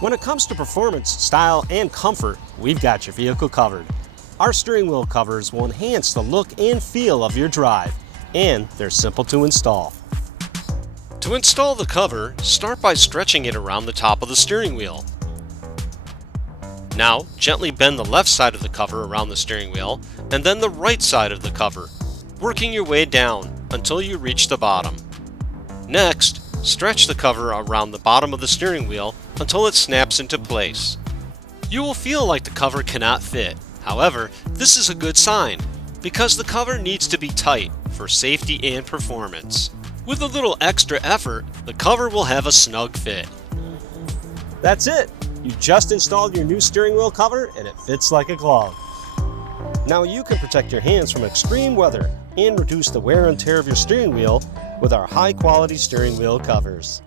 When it comes to performance, style, and comfort, we've got your vehicle covered. Our steering wheel covers will enhance the look and feel of your drive, and they're simple to install. To install the cover, start by stretching it around the top of the steering wheel. Now, gently bend the left side of the cover around the steering wheel, and then the right side of the cover, working your way down until you reach the bottom. Next, stretch the cover around the bottom of the steering wheel until it snaps into place. You will feel like the cover cannot fit. However, this is a good sign, because the cover needs to be tight for safety and performance. With a little extra effort, the cover will have a snug fit. That's it! You just installed your new steering wheel cover and it fits like a glove. Now you can protect your hands from extreme weather and reduce the wear and tear of your steering wheel with our high-quality steering wheel covers.